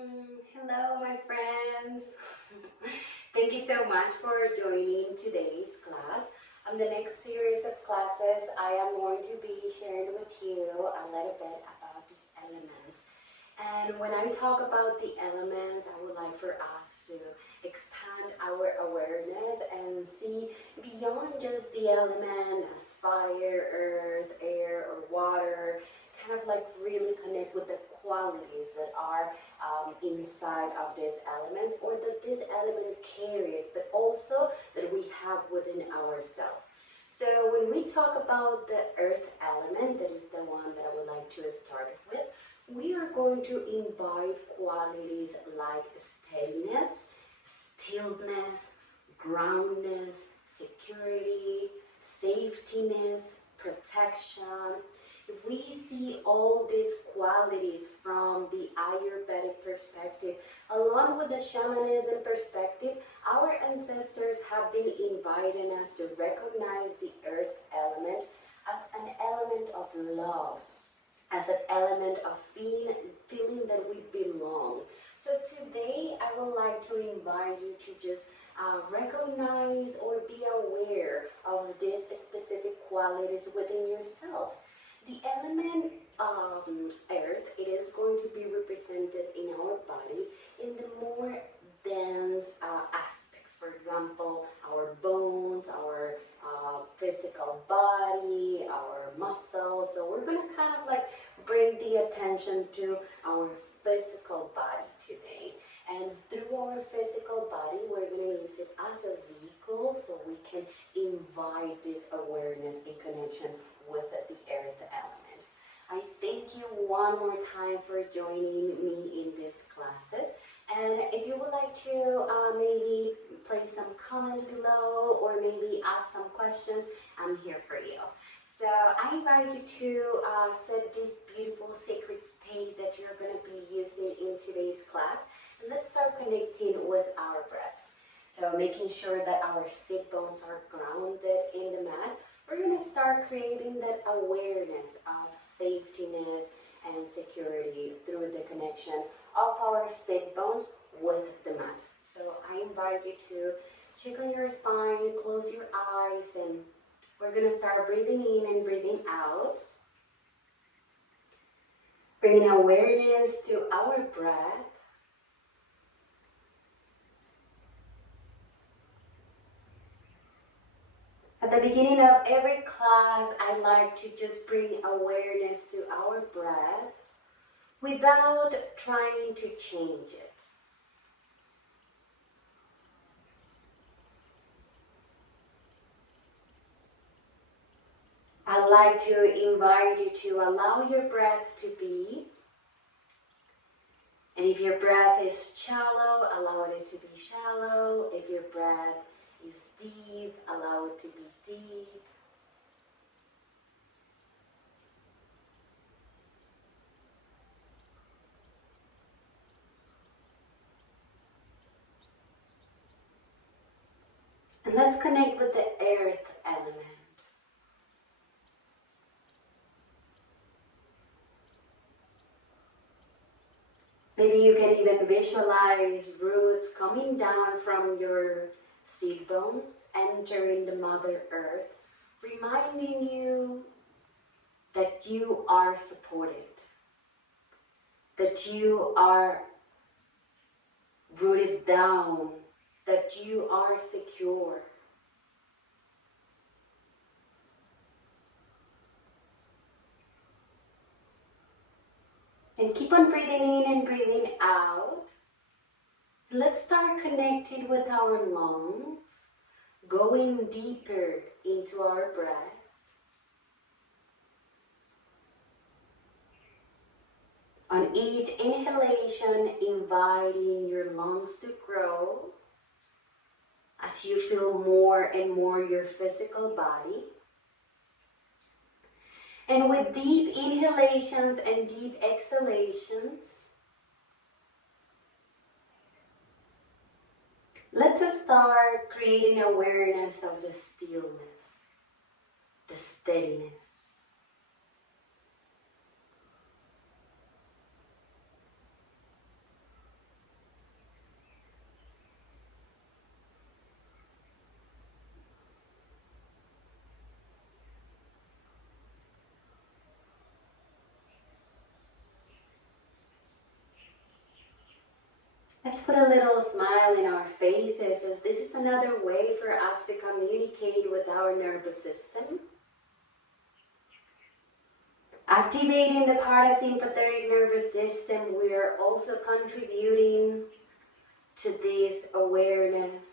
Hello, my friends. Thank you so much for joining today's class. On the next series of classes, I am going to be sharing with you a little bit about the elements. And when I talk about the elements, I would like for us to expand our awareness and see beyond just the element as fire, earth, air, or water, kind of like really connect with the qualities that are inside of these elements, or that this element carries, but also that we have within ourselves. So when we talk about the earth element, that is the one that I would like to start with, we are going to invite qualities like steadiness, stillness, groundedness, security, safetyness, protection. If we see all these qualities from the Ayurvedic perspective, along with the shamanism perspective, our ancestors have been inviting us to recognize the earth element as an element of love, as an element of feeling that we belong. So today I would like to invite you to just recognize or be aware of these specific qualities within yourself. The element earth, it is going to be represented in our body in the more dense aspects. For example, our bones, our physical body, our muscles. So we're going to kind of like bring the attention to our physical body today. And through our physical body, we're going to use it as a vehicle so we can invite this awareness in connection with the earth element. I thank you one more time for joining me in these classes. And if you would like to maybe place some comments below or maybe ask some questions, I'm here for you. So I invite you to set this beautiful sacred space that you're going to be using in today's class. And let's start connecting with our breaths. So making sure that our sit bones are grounded in the mat. We're going to start creating that awareness of safetyness and security through the connection of our sit bones with the mat. So I invite you to check on your spine, close your eyes, and we're going to start breathing in and breathing out. Bringing awareness to our breath. At the beginning of every class, I like to just bring awareness to our breath without trying to change it. I like to invite you to allow your breath to be. And if your breath is shallow, allow it to be shallow. If your breath is deep, allow it to be deep. And let's connect with the earth element. Maybe you can even visualize roots coming down from your seed bones, entering the Mother Earth, reminding you that you are supported, that you are rooted down, that you are secure. And keep on breathing in and breathing out. Let's start connecting with our lungs, going deeper into our breath. On each inhalation, inviting your lungs to grow as you feel more and more your physical body. And with deep inhalations and deep exhalations, let's start creating awareness of the stillness, the steadiness. Let's put a little smile in our faces, as this is another way for us to communicate with our nervous system. Activating the parasympathetic nervous system, we are also contributing to this awareness.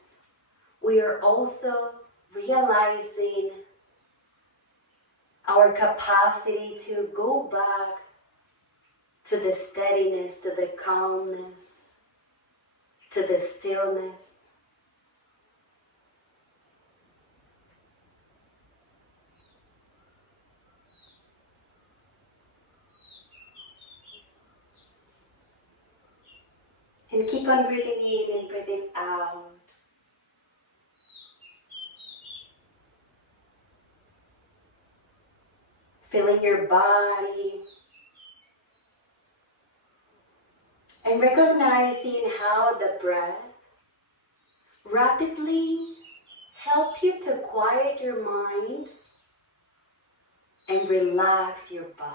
We are also realizing our capacity to go back to the steadiness, to the calmness, to the stillness. And keep on breathing in and breathing out. Feeling your body and recognizing how the breath rapidly help you to quiet your mind and relax your body.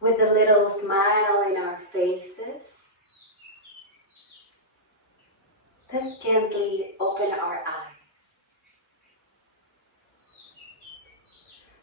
With a little smile in our faces, let's gently open our eyes.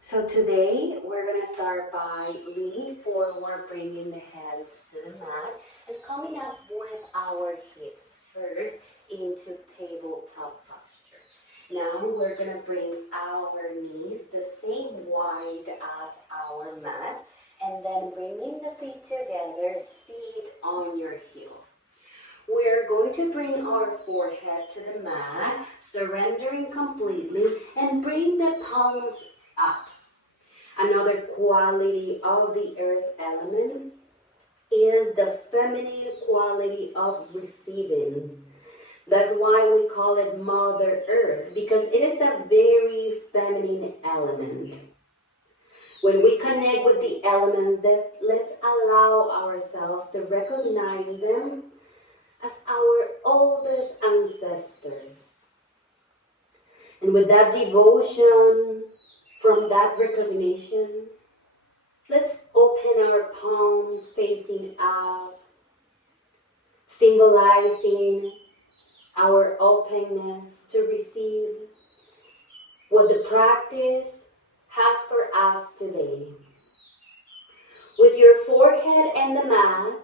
So today, we're going to start by leaning forward, bringing the hands to the mat, and coming up with our hips first into tabletop posture. Now, we're going to bring our knees the same wide as our mat, and then bringing the feet together, sit on your heels. We're going to bring our forehead to the mat, surrendering completely, and bring the palms up. Another quality of the earth element is the feminine quality of receiving. That's why we call it Mother Earth, because it is a very feminine element. When we connect with the elements, let's allow ourselves to recognize them as our oldest ancestors. And with that devotion, from that recognition, let's open our palms facing up, symbolizing our openness to receive what the practice has for us today. With your forehead and the mat,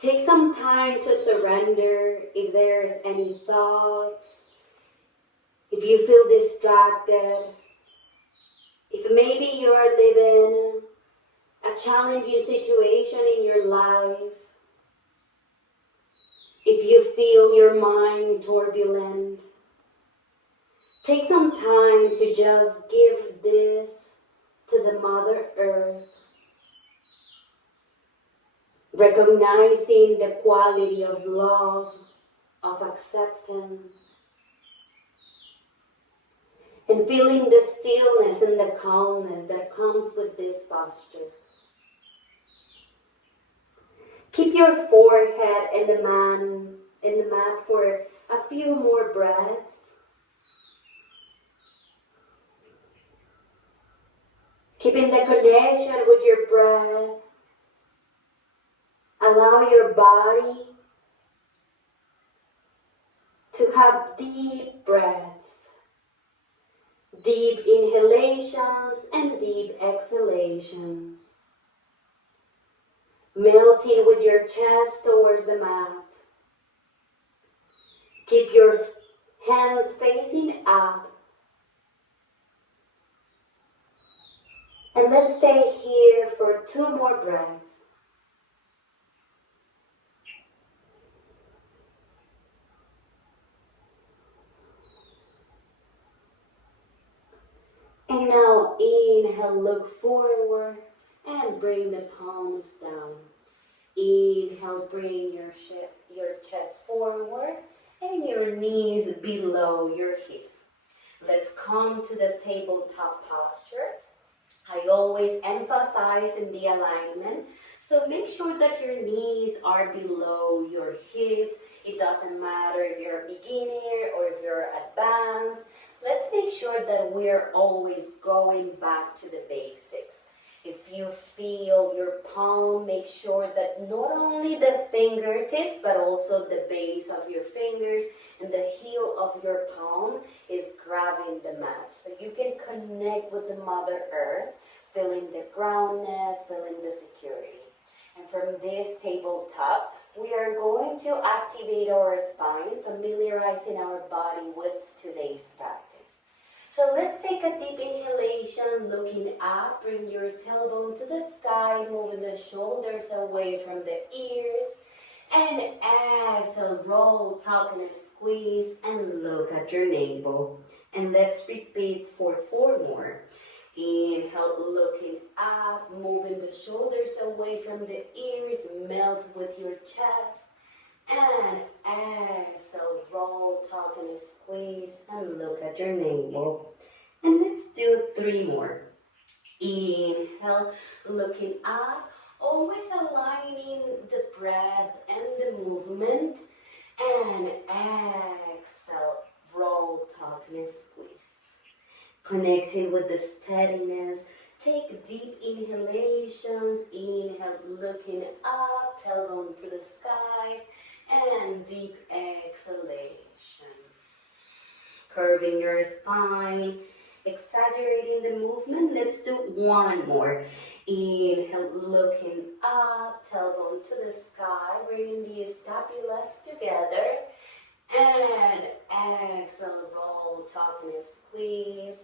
take some time to surrender if there's any thought, if you feel distracted, if maybe you are living a challenging situation in your life, if you feel your mind turbulent, take some time to just give this to the Mother Earth, recognizing the quality of love, of acceptance, and feeling the stillness and the calmness that comes with this posture. Keep your forehead in the mat for a few more breaths. Keeping the connection with your breath. Allow your body to have deep breaths. Deep inhalations and deep exhalations. Melting with your chest towards the mat. Keep your hands facing up. And let's stay here for 2 more breaths. And now inhale, look forward and bring the palms down. Inhale, bring your chest forward and your knees below your hips. Let's come to the tabletop posture. I always emphasize in the alignment, so make sure that your knees are below your hips. It doesn't matter if you're a beginner or if you're advanced. Let's make sure that we're always going back to the basics. If you feel your palm, make sure that not only the fingertips, but also the base of your fingers and the heel of your palm is grabbing the mat. So you can connect with the Mother Earth, feeling the groundness, feeling the security. And from this tabletop, we are going to activate our spine, familiarizing our body with today's practice. So let's take a deep inhalation, looking up, bring your tailbone to the sky, moving the shoulders away from the ears. And exhale, roll, tuck and squeeze, and look at your navel. And let's repeat for 4 more. Inhale, looking up, moving the shoulders away from the ears, melt with your chest. And exhale, roll, tuck and squeeze, and look at your navel. And let's do 3 more. Inhale, looking up, always aligning the breath and the movement. And exhale, roll, tuck and squeeze. Connecting with the steadiness. Take deep inhalations. Inhale, looking up, tailbone to the sky. And deep exhalation. Curving your spine, exaggerating the movement. Let's do 1 more. Inhale, looking up, tailbone to the sky, bringing the scapulas together. And exhale, roll, tuck and squeeze,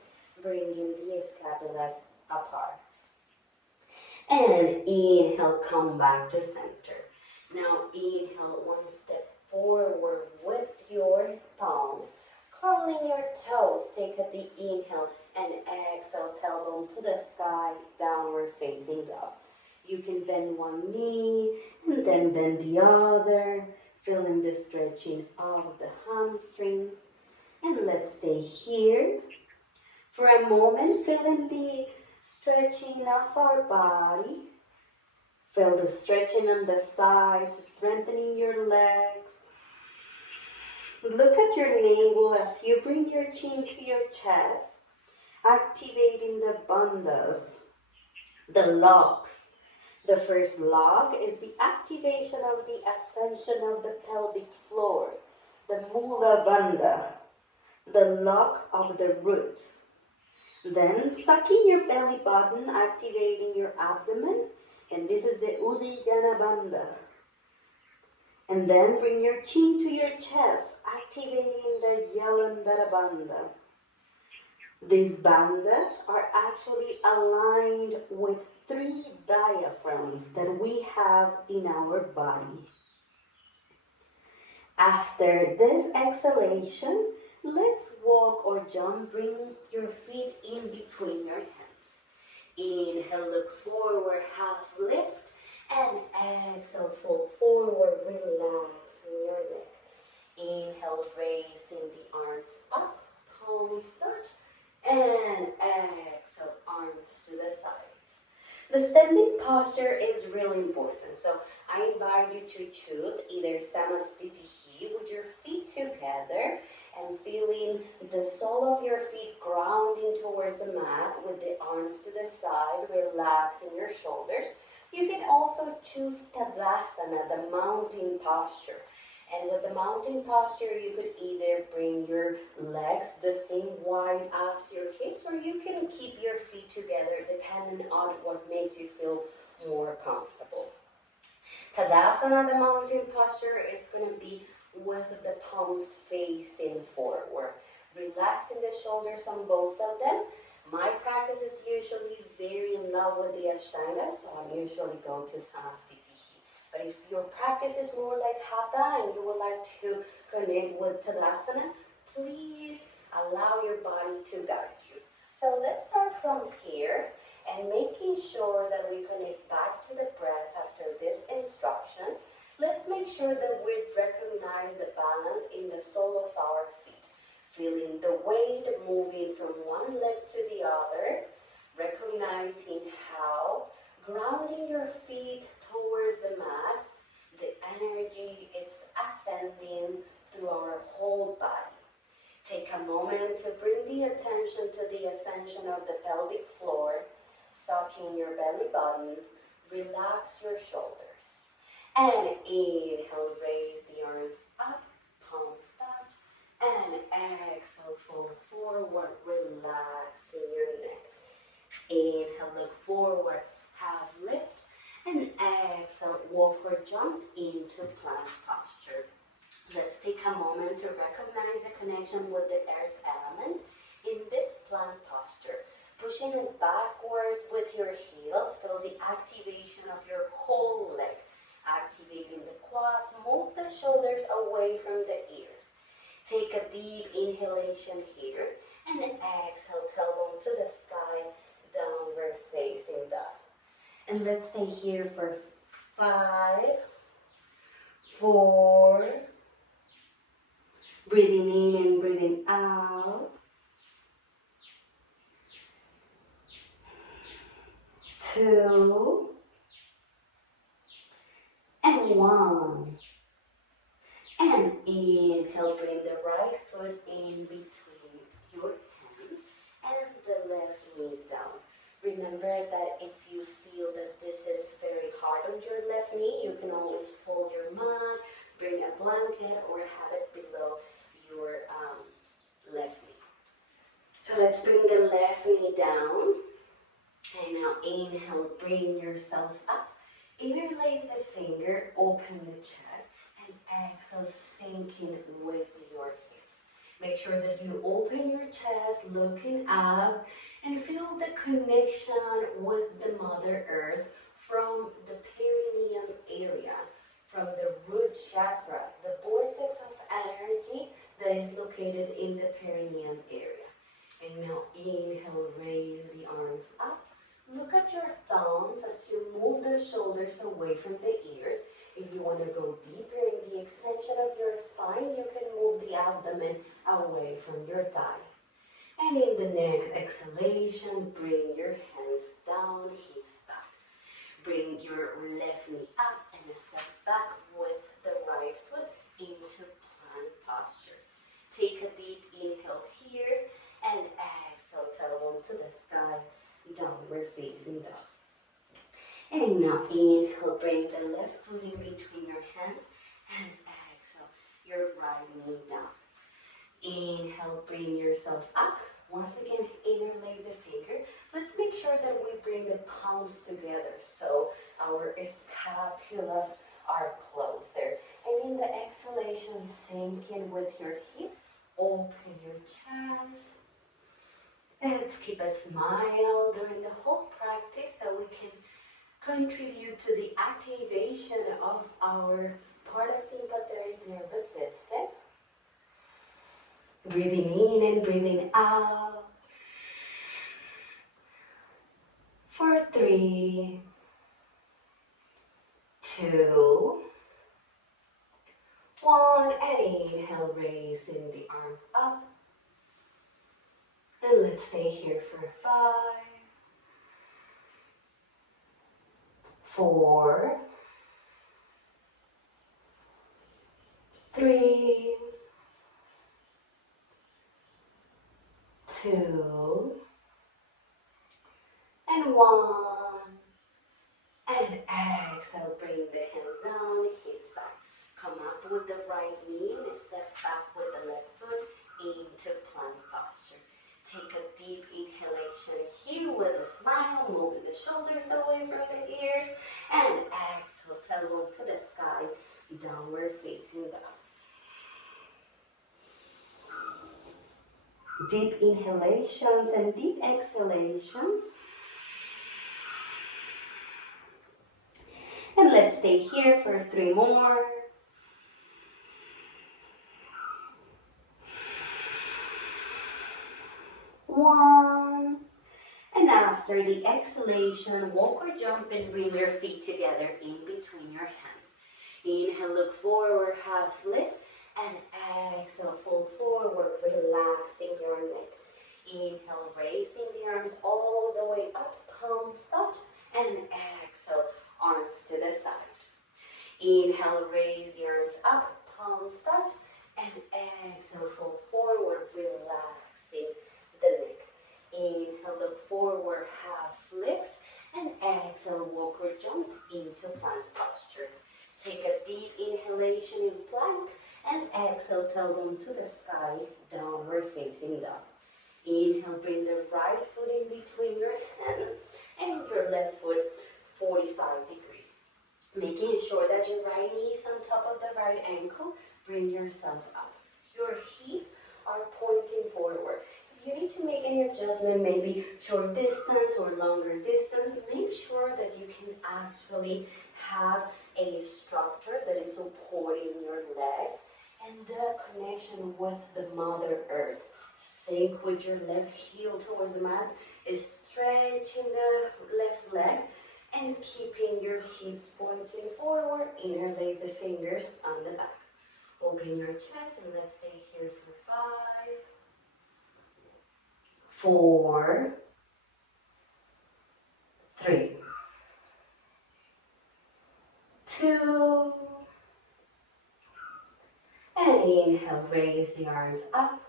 bringing the scapulas apart. And inhale, come back to center. Now inhale, 1 step forward with your palms, curling your toes. Take a deep inhale and exhale, tailbone to the sky, downward facing dog. You can bend 1 knee and then bend the other, feeling the stretching of the hamstrings. And let's stay here for a moment, feeling the stretching of our body. Feel the stretching on the sides, strengthening your legs. Look at your navel as you bring your chin to your chest, activating the bandhas, the locks. The first lock is the activation of the ascension of the pelvic floor, the Mula Bandha, the lock of the root. Then sucking your belly button, activating your abdomen. And this is the Uddiyana Bandha. And then bring your chin to your chest, activating the Jalandhara Bandha. These bandhas are actually aligned with 3 diaphragms that we have in our body. After this exhalation, let's walk or jump. Bring your feet in between your hands. Inhale, look forward, half lift, and exhale, fold forward, relaxing your neck. Inhale, raising the arms up, palms touch, and exhale, arms to the sides. The standing posture is really important, so I invite you to choose either Samastitihi with your feet together and feeling the sole of your feet grounding towards the mat with the arms to the side, relaxing your shoulders. You can also choose Tadasana, the mountain posture. And with the mountain posture, you could either bring your legs the same wide as your hips, or you can keep your feet together depending on what makes you feel more comfortable. Tadasana, the mountain posture, is going to be with the palms facing forward. Relaxing the shoulders on both of them. My practice is usually very in love with the Ashtanga, so I usually go to Samastitihi. But if your practice is more like Hatha and you would like to connect with Tadasana, please allow your body to guide you. So let's start from here and making sure that we connect back to the breath after these instructions. Let's make sure that we recognize the balance in the sole of our feet. Feeling the weight moving from one leg to the other. Recognizing how grounding your feet towards the mat, the energy is ascending through our whole body. Take a moment to bring the attention to the ascension of the pelvic floor, sucking locking your belly button, relax your shoulders. And inhale, raise the arms up, palms touch. And exhale, fold forward, relaxing your neck. Inhale, look forward, half lift. And exhale, walk or jump into plank posture. Let's take a moment to recognize the connection with the earth element in this plank posture. Pushing it backwards with your heels, feel the activation of your whole leg. Activating the quads, move the shoulders away from the ears. Take a deep inhalation here and exhale, tailbone to the sky, downward facing dog. And let's stay here for 5, 4, breathing in and breathing out. 2 and 1. And inhale, bring the right foot in between your hands and the left knee down. Remember that if you feel that this is very hard on your left knee, you can always fold your mat, bring a blanket, or have it below your left knee. So let's bring the left knee down. And now inhale, bring yourself up. Interlace a finger, open the chest, and exhale, sinking with your hips. Make sure that you open your chest, looking up, and feel the connection with the Mother Earth from the perineum area, from the root chakra, the vortex of energy that is located in the perineum area. And now inhale, raise the arms up. Look at your thumbs as you move the shoulders away from the ears. If you want to go deeper in the extension of your spine, you can move the abdomen away from your thigh. And in the next exhalation, bring your hands down, hips back. Bring your left knee up and step back with the right foot into plank posture. Take a deep inhale here and exhale, tailbone to the sky, downward facing dog. And now inhale, bring the left foot in between your hands and exhale, your right knee down. Inhale, bring yourself up. Once again, interlace a finger. Let's make sure that we bring the palms together so our scapulas are closer. And in the exhalation, sink in with your hips, open your chest. Let's keep a smile during the whole practice so we can contribute to the activation of our parasympathetic nervous system. Breathing in and breathing out. For 3, 2, 1. And inhale, raising the arms up. And let's stay here for 5, 4, 3, 2, and 1. And exhale, bring the hands down, hips back. Come up with the right knee and step back with the left foot into plank posture. Take a deep inhalation here with a smile, moving the shoulders away from the ears, and exhale, tailbone to the sky, downward facing dog. Deep inhalations and deep exhalations. And let's stay here for 3 more. 1. And after the exhalation, walk or jump and bring your feet together in between your hands. Inhale, look forward, half lift, and exhale, fold forward, relaxing your neck. Inhale, raising the arms all the way up, palms touch, and exhale, arms to the side. Inhale, raise the arms up, palms touch, and exhale, fold forward, relaxing the neck. Inhale, look forward, half lift, plank posture. Take a deep inhalation in plank and exhale, tailbone to the sky, downward facing dog. Inhale, bring the right foot in between your hands and your left foot 45 degrees. Making sure that your right knee is on top of the right ankle. Bring yourself up. Your hips are pointing forward. If you need to make any adjustment, maybe short distance or longer distance, make sure that you can actually have a structure that is supporting your legs and the connection with the Mother Earth. Sink with your left heel towards the mat, stretching the left leg and keeping your hips pointing forward. Interlace the fingers on the back. Open your chest and let's stay here for 5, 4, 3, 2, and inhale, raise the arms up.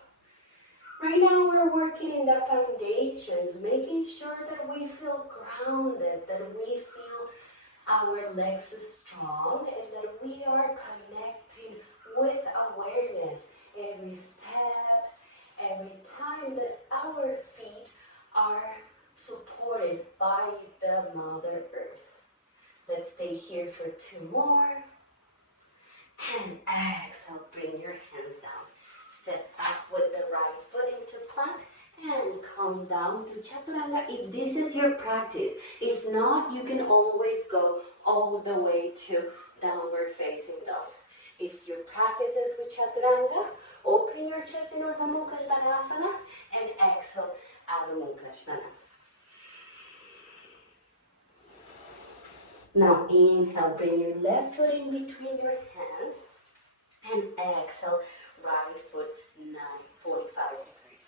Right now we're working in the foundations, making sure that we feel grounded, that we feel our legs strong, and that we are connecting with awareness every step, every time that our feet are supported by the Mother Earth. Let's stay here for 2 more. And exhale, bring your hands down. Step up with the right foot into plank and come down to chaturanga if this is your practice. If not, you can always go all the way to downward facing dog. If your practice is with chaturanga, open your chest in Urdhva Mukha Svanasana and exhale Adho Mukha Svanasana. Now inhale, bring your left foot in between your hands and exhale, right foot 45 degrees.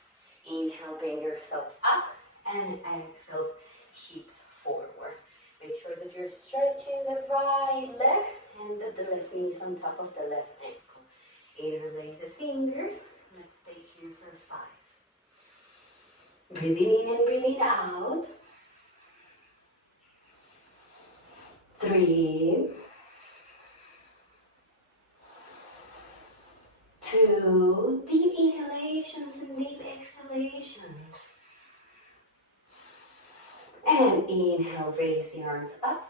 Inhale, bring yourself up and exhale, hips forward. Make sure that you're stretching the right leg and that the left knee is on top of the left ankle. Interlace the fingers. Let's stay here for 5. Breathing in and breathing out. 3, 2, deep inhalations and deep exhalations. And inhale, raise the arms up.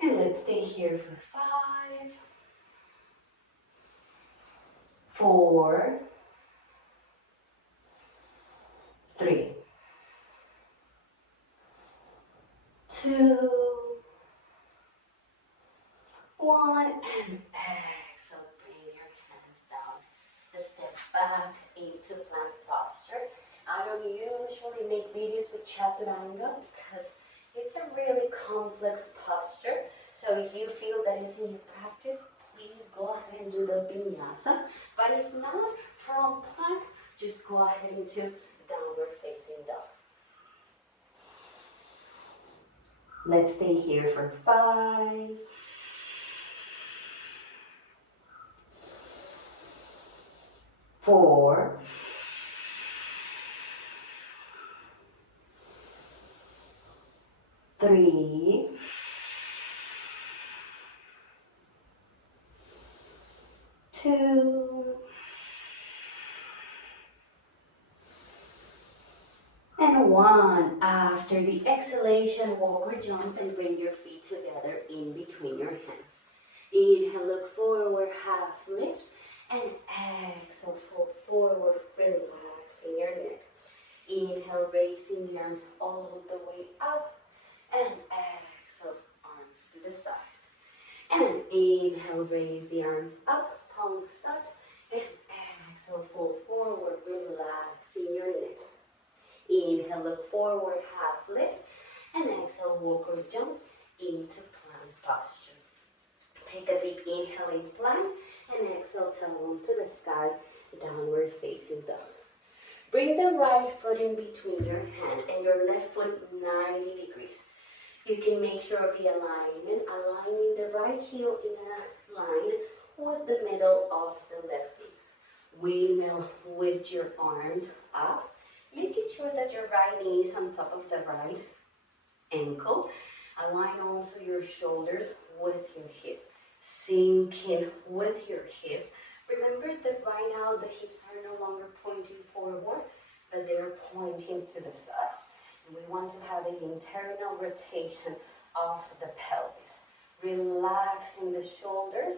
And let's stay here for 5, 4, 3, 2, 1, and exhale, bring your hands down. Step back into plank posture. I don't usually make videos with chaturanga because it's a really complex posture. So if you feel that is in your practice, please go ahead and do the vinyasa. But if not, from plank, just go ahead into downward facing dog. Let's stay here for 5, 4, 3, 2, and 1. After the exhalation, walk or jump and bring your feet together in between your hands. Inhale, look forward, half lift, and exhale, fold forward, relaxing your neck. Inhale, raising the arms all the way up, and exhale, arms to the sides. And inhale, raise the arms up, palms touch, and exhale, fold forward, relaxing your neck. Inhale, look forward, half lift, and exhale, walk or jump into plank posture. Take a deep inhale in plank, and exhale, tailbone to the sky, downward facing dog. Bring the right foot in between your hand and your left foot 90 degrees. You can make sure of the alignment, aligning the right heel in a line with the middle of the left knee. Windmill with your arms up, making sure that your right knee is on top of the right ankle. Align also your shoulders with your hips. Sink in with your hips. Remember that right now the hips are no longer pointing forward, but they are pointing to the side. And we want to have an internal rotation of the pelvis. Relaxing the shoulders.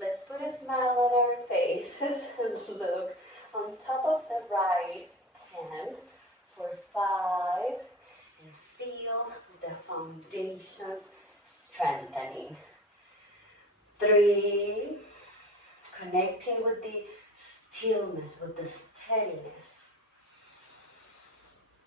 Let's put a smile on our faces and look on top of the right hand for 5 and feel the foundations strengthening. 3, connecting with the stillness, with the steadiness.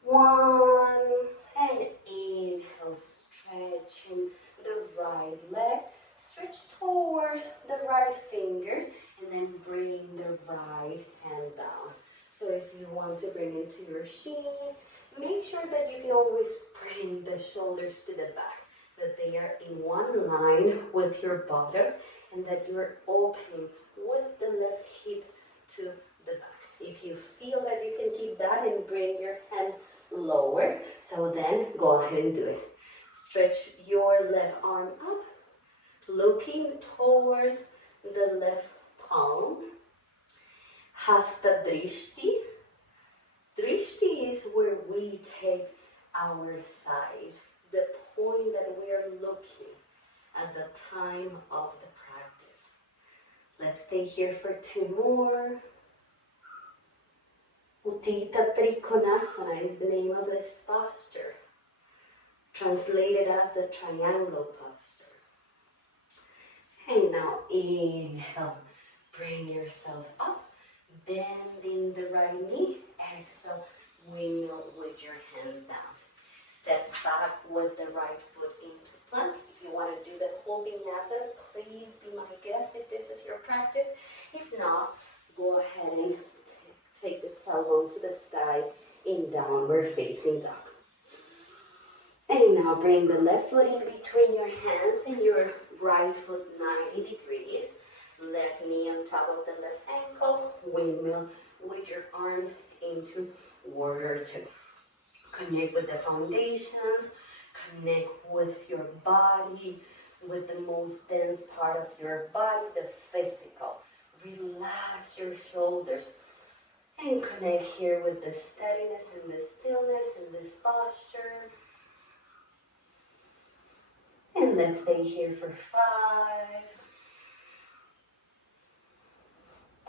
1, and inhale, stretching the right leg. Stretch towards the right fingers and then bring the right hand down. So if you want to bring into your shin, make sure that you can always bring the shoulders to the back, that they are in one line with your buttocks and that you're opening with the left hip to the back. If you feel that you can keep that and bring your hand lower, so then go ahead and do it. Stretch your left arm up, looking towards the left palm. Hasta drishti. Drishti is where we take our side, the point that we are looking at the time of the practice. Let's stay here for 2 more. Uttita Trikonasana is the name of this posture, translated as the triangle posture. And now inhale, bring yourself up, bending the right knee. Exhale, windmill with your hands down. Step back with the right foot into plank. If you want to do the whole vinyasa, please be my guest if this is your practice. If not, go ahead and take the tailbone to the sky in downward facing dog. And now bring the left foot in between your hands and your right foot 90 degrees. Left knee on top of the left ankle. Windmill with your arms into warrior 2. Connect with the foundations. Connect with your body, with the most dense part of your body, the physical. Relax your shoulders. And connect here with the steadiness and the stillness in this posture. And let's stay here for 5,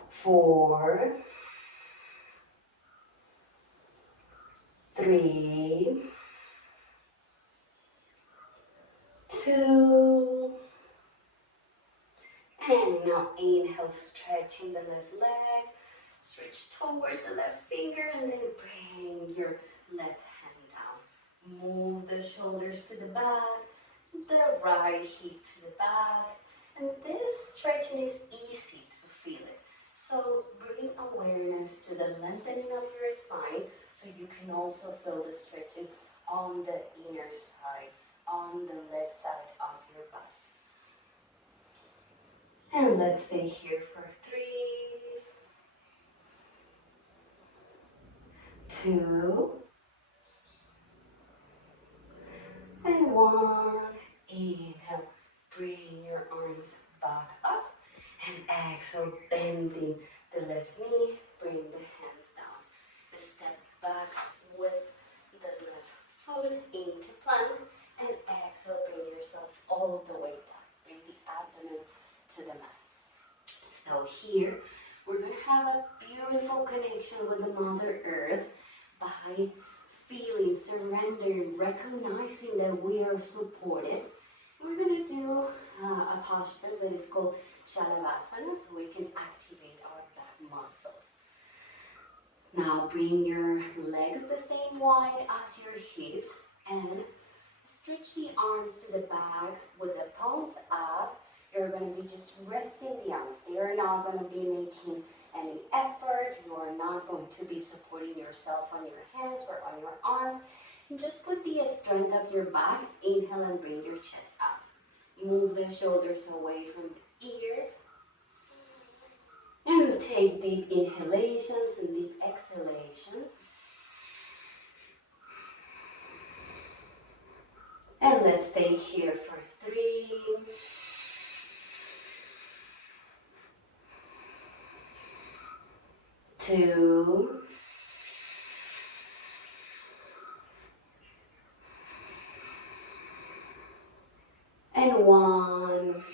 4, 3, 2, and now inhale, stretching the left leg. Stretch towards the left finger and then bring your left hand down. Move the shoulders to the back, the right hip to the back. And this stretching is easy to feel it. So bring awareness to the lengthening of your spine so you can also feel the stretching on the inner side, on the left side of your body. And let's stay here for 3, 2, and 1. Inhale, bring your arms back up, and exhale, bending the left knee, bring the hands down. Step back with the left foot into plank, and exhale, bring yourself all the way back. Bring the abdomen to the mat. So here, we're going to have a beautiful connection with the Mother Earth by feeling, surrendering, recognizing that we are supported. We're going to do a posture that is called Savasana, so we can activate our back muscles. Now bring your legs the same wide as your hips and stretch the arms to the back with the palms up. You're going to be just resting the arms. They are not going to be making any effort. You are not going to be supporting yourself on your hands or on your arms. And just put the strength of your back. Inhale and bring your chest up. Move the shoulders away from the ears. And take deep inhalations and deep exhalations. And let's stay here for 3, 2, and 1.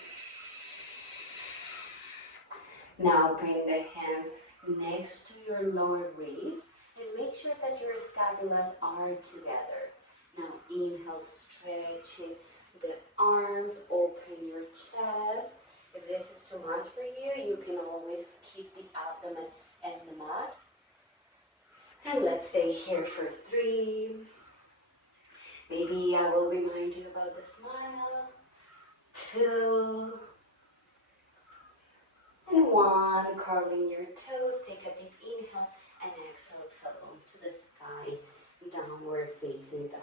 Now bring the hands next to your lower ribs and make sure that your scapulas are together. Now inhale, stretching the arms, open your chest. If this is too much for you, you can always keep the abdomen and the mat. And let's stay here for 3. Maybe I will remind you about the smile. 2, and 1. Curling your toes. Take a deep inhale and exhale, tailbone to the sky. Downward facing dog.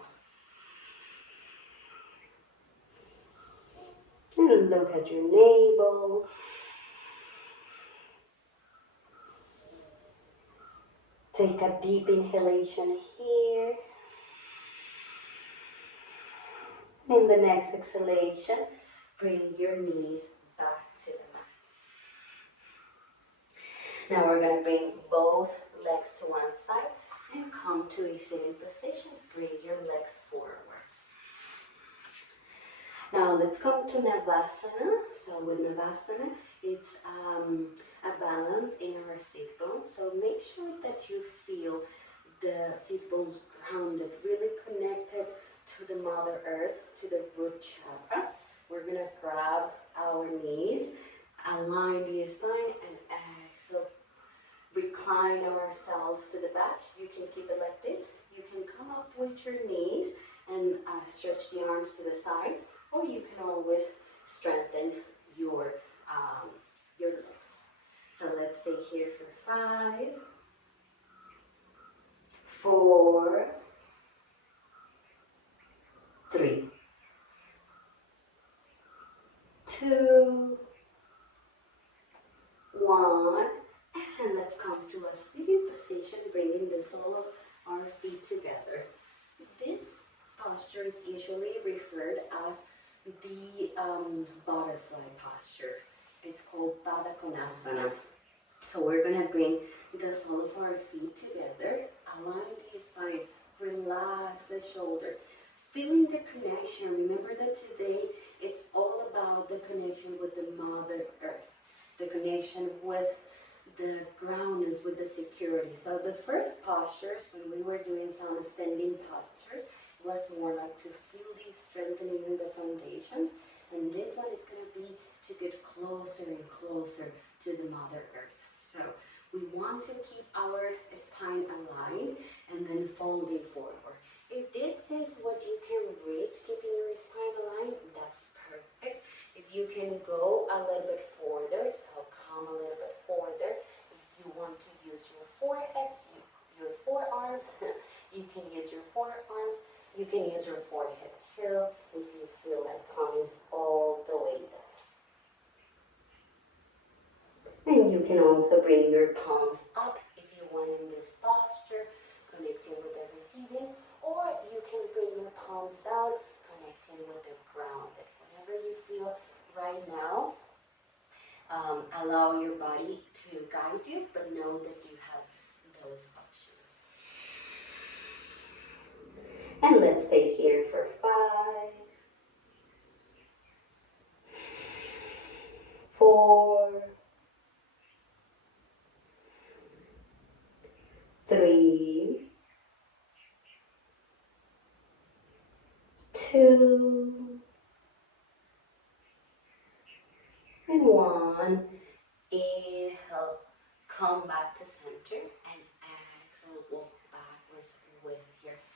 And look at your navel. Take a deep inhalation here. In the next exhalation, bring your knees back to the mat. Now we're going to bring both legs to one side and come to a sitting position. Bring your legs forward. Now let's come to Savasana. So with Savasana, it's a balance in our sit bone. So make sure that you feel the sit bones grounded, really connected to the Mother Earth, to the root chakra. We're going to grab our knees, align the spine, and exhale. Recline ourselves to the back. You can keep it like this. You can come up with your knees and stretch the arms to the sides, or you can always strengthen your legs. So let's stay here for 5, 4, 3, 2, 1, and let's come to a sitting position, bringing the sole of our feet together. This posture is usually referred as the butterfly posture. It's called Baddha Konasana. So we're going to bring the sole of our feet together, align the spine, relax the shoulder, feeling the connection. Remember that today it's all about the connection with the Mother Earth, the connection with the groundness, with the security. So the first postures, when we were doing some standing postures, was more like to feel the strengthening in the foundation. And this one is going to be to get closer and closer to the Mother Earth. So we want to keep our spine aligned and then folding forward. If this is what you can reach, keeping your spine aligned, that's perfect. If you can go a little bit further, so come a little bit further. If you want to use your foreheads, your forearms, you can use your forearms. You can use your forehead too if you feel like coming all the way down. And you can also bring your palms up if you want in this posture, connecting with the receiving, or you can bring your palms down, connecting with the grounded. Whatever you feel right now, allow your body to guide you, but know that you have those options. And let's stay here for 5, 4, 3, 2, and 1. Inhale, come back to center, and exhale, walk backwards with your hands.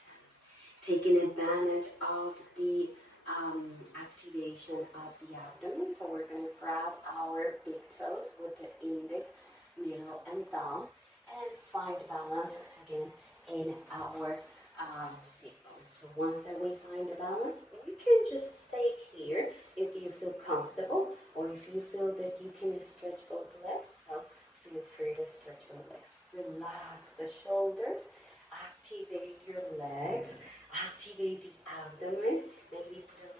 Taking advantage of the activation of the abdomen. So we're going to grab our big toes with the index, middle, and thumb, and find balance again in our sit bones. So once that we find a balance, you can just stay here if you feel comfortable, or if you feel that you can stretch both legs, so feel free to stretch both legs. Relax the shoulders, activate your legs, activate the abdomen, maybe put a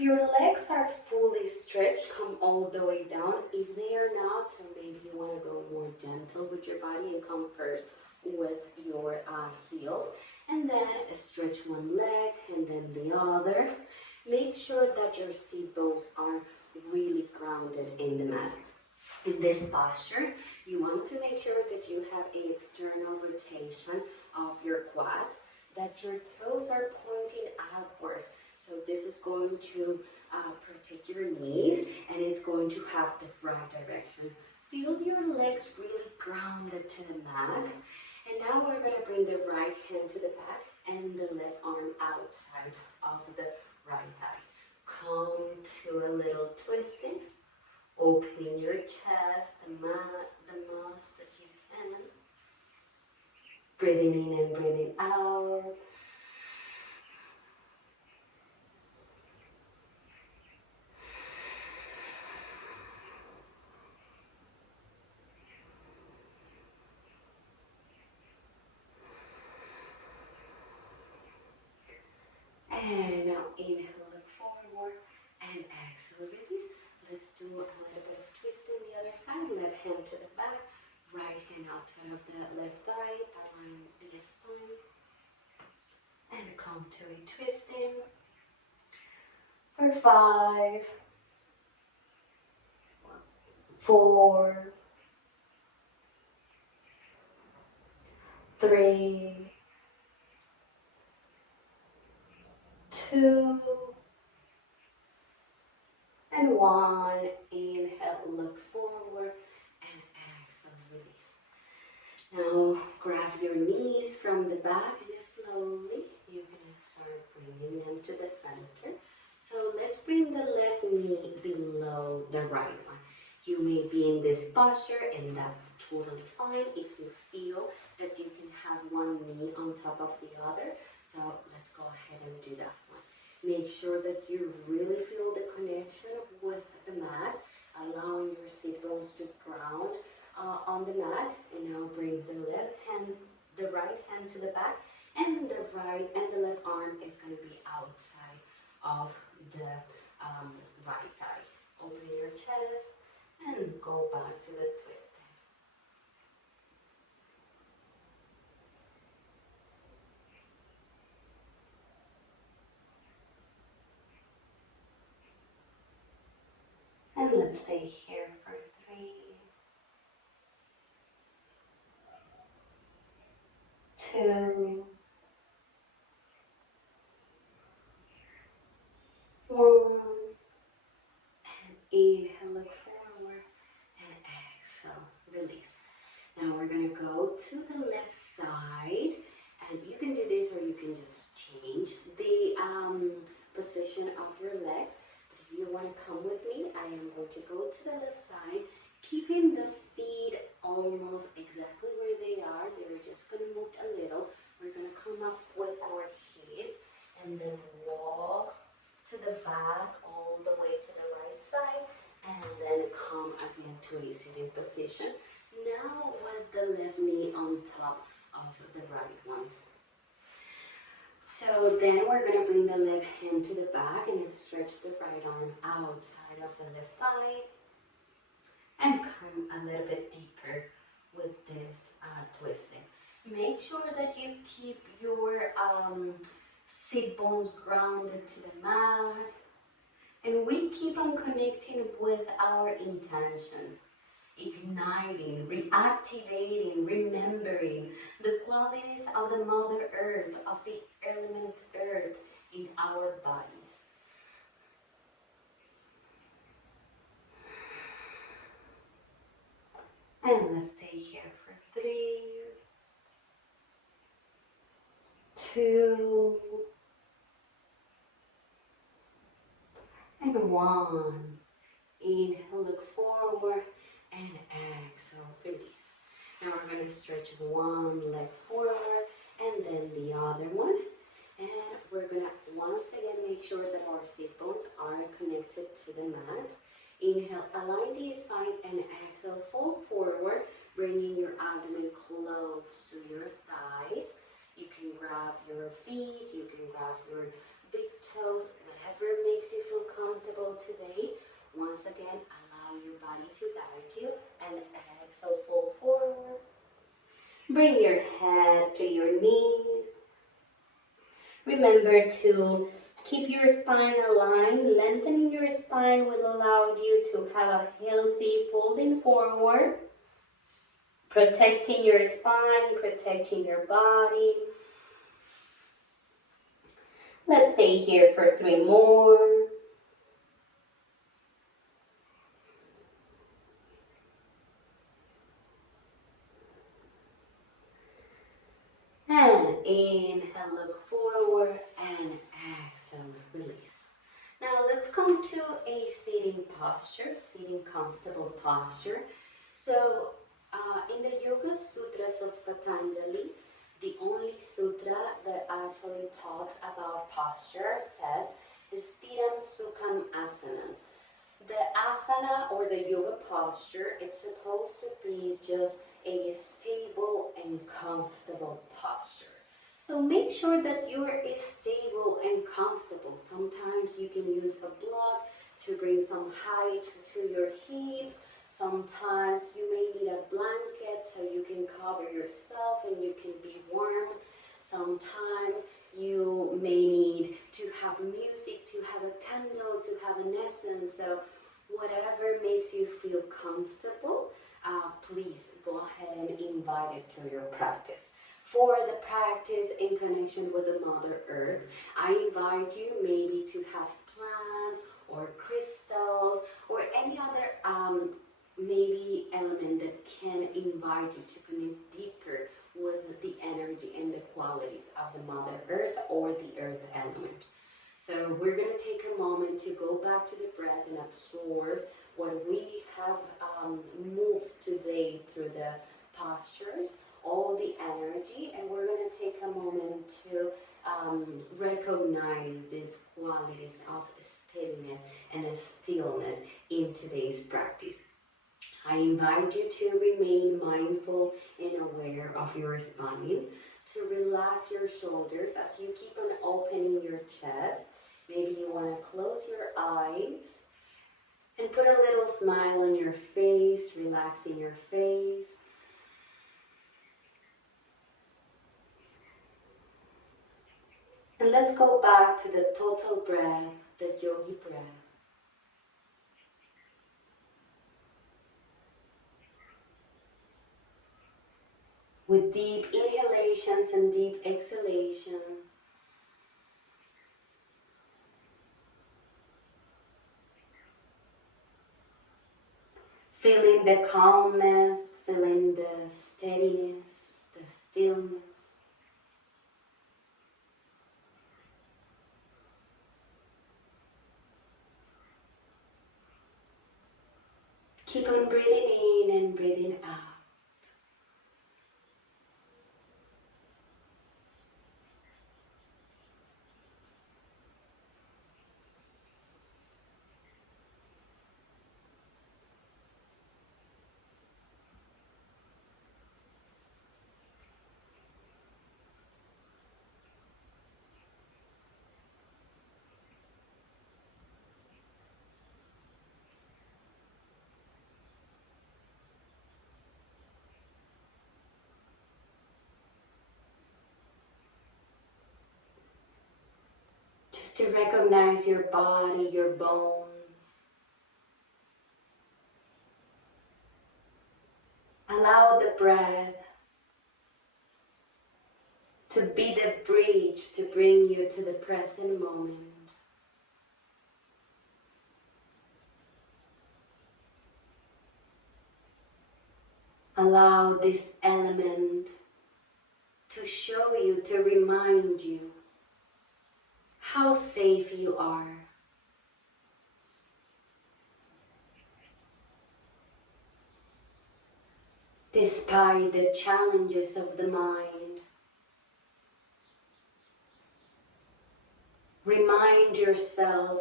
If your legs are fully stretched, come all the way down. If they are not, so maybe you want to go more gentle with your body and come first with your heels. And then stretch one leg and then the other. Make sure that your sit bones are really grounded in the mat. In this posture, you want to make sure that you have an external rotation of your quads, that your toes are pointing outwards. So this is going to protect your knees, and it's going to have the right direction. Feel your legs really grounded to the mat. And now we're going to bring the right hand to the back and the left arm outside of the right thigh. Come to a little twisting. Opening your chest, the most that you can. Breathing in and breathing out. And now inhale, look forward, and exhale, release. Let's do a little bit of twisting the other side. Left hand to the back, right hand outside of the left thigh, align the spine. And come to a twisting. For 5, 4, 3, 2, and 1. Inhale, look forward, and exhale, release. Now grab your knees from the back and slowly you can start bringing them to the center. So let's bring the left knee below the right one. You may be in this posture and that's totally fine if you feel that you can have one knee on top of the other. So let's go ahead and do that one. Make sure that you really feel the connection with the mat, allowing your sit bones to ground on the mat. And now bring the right hand to the back, and the right and the left arm is going to be outside of the right thigh. Open your chest and go back to the twisting. And let's stay here for 3, 2, 1. And inhale, look forward, and exhale, release. Now we're going to go to the left side, and you can do this or you can just change the position of your legs. But if you want to come with me, I am going to go to the left side, keeping the feet almost exactly where they are. They're just going to move a little. We're going to come up with our hips and then walk to the back all the way to the right side, and then come again to a sitting position. Now with the left knee on top of the right one. So then we're going to bring the left hand to the back and stretch the right arm outside of the left thigh. And come a little bit deeper with this twisting. Make sure that you keep your sit bones grounded to the mat. And we keep on connecting with our intention. Igniting, reactivating, remembering the qualities of the Mother Earth, of the element Earth in our bodies. And let's stay here for 3, 2, and 1. Inhale, look forward, and exhale, release. Now we're going to stretch one leg forward and then the other one. And we're going to once again make sure that our sit bones are connected to the mat. Inhale, align the spine, and exhale, fold forward, bringing your abdomen close to your thighs. You can grab your feet, you can grab your big toes, whatever makes you feel comfortable today. Once again, allow your body to guide you and exhale, fold forward. Bring your head to your knees. Remember to keep your spine aligned. Lengthening your spine will allow you to have a healthy folding forward. Protecting your spine, protecting your body. Let's stay here for 3 more. And inhale, look forward, and exhale, release. Now let's come to a sitting posture, sitting comfortable posture. So in the Yoga Sutras of Patanjali, the only sutra that actually talks about posture says, Sthiram Sukham Asana. The asana or the yoga posture, it's supposed to be just a stable and comfortable posture. So make sure that you're stable and comfortable. Sometimes you can use a block to bring some height to your hips. Sometimes you may need a blanket so you can cover yourself and you can be warm. Sometimes you may need to have music, to have a candle, to have an essence. So whatever makes you feel comfortable, please go ahead and invite it to your practice. For the practice in connection with the Mother Earth, I invite you maybe to have plants or crystals or any other maybe element that can invite you to connect deeper with the energy and the qualities of the Mother Earth or the Earth element. So we're going to take a moment to go back to the breath and absorb what we have moved today through the postures, all the energy, and we're going to take a moment to recognize these qualities of steadiness and stillness in today's practice. I invite you to remain mindful and aware of your spine, to relax your shoulders as you keep on opening your chest. Maybe you want to close your eyes and put a little smile on your face, relaxing your face. And let's go back to the total breath, the yogi breath. With deep inhalations and deep exhalations. Feeling the calmness, feeling the steadiness, the stillness. Keep on breathing in and breathing out. Just to recognize your body, your bones. Allow the breath to be the bridge to bring you to the present moment. Allow this element to show you, to remind you how safe you are. Despite the challenges of the mind, remind yourself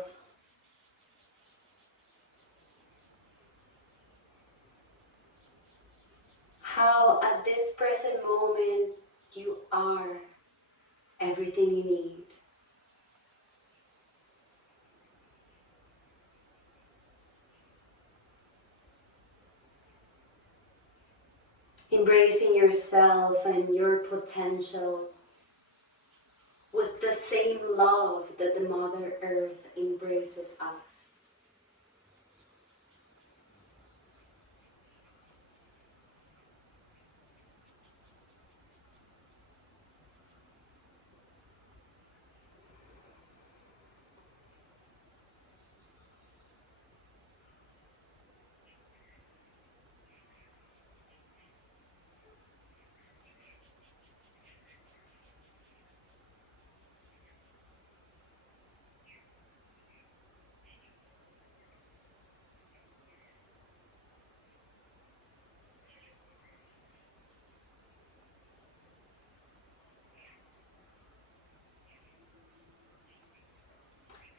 how at this present moment you are everything you need. Embracing yourself and your potential with the same love that the Mother Earth embraces us.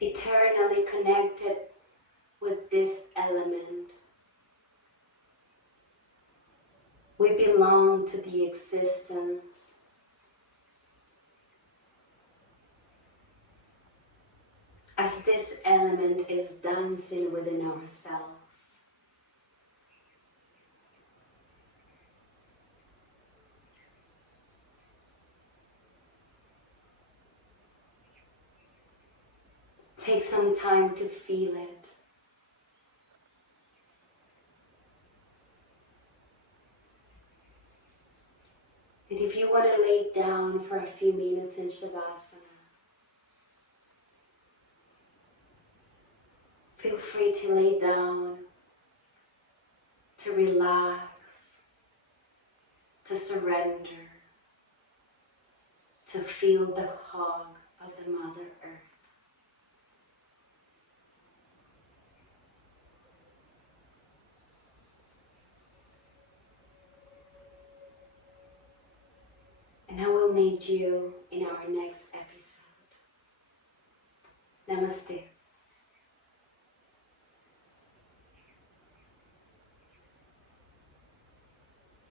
Eternally connected with this element. We belong to the existence. As this element is dancing within ourselves. Take some time to feel it. And if you want to lay down for a few minutes in Savasana, feel free to lay down, to relax, to surrender, to feel the hug of the Mother Earth. And I will meet you in our next episode. Namaste.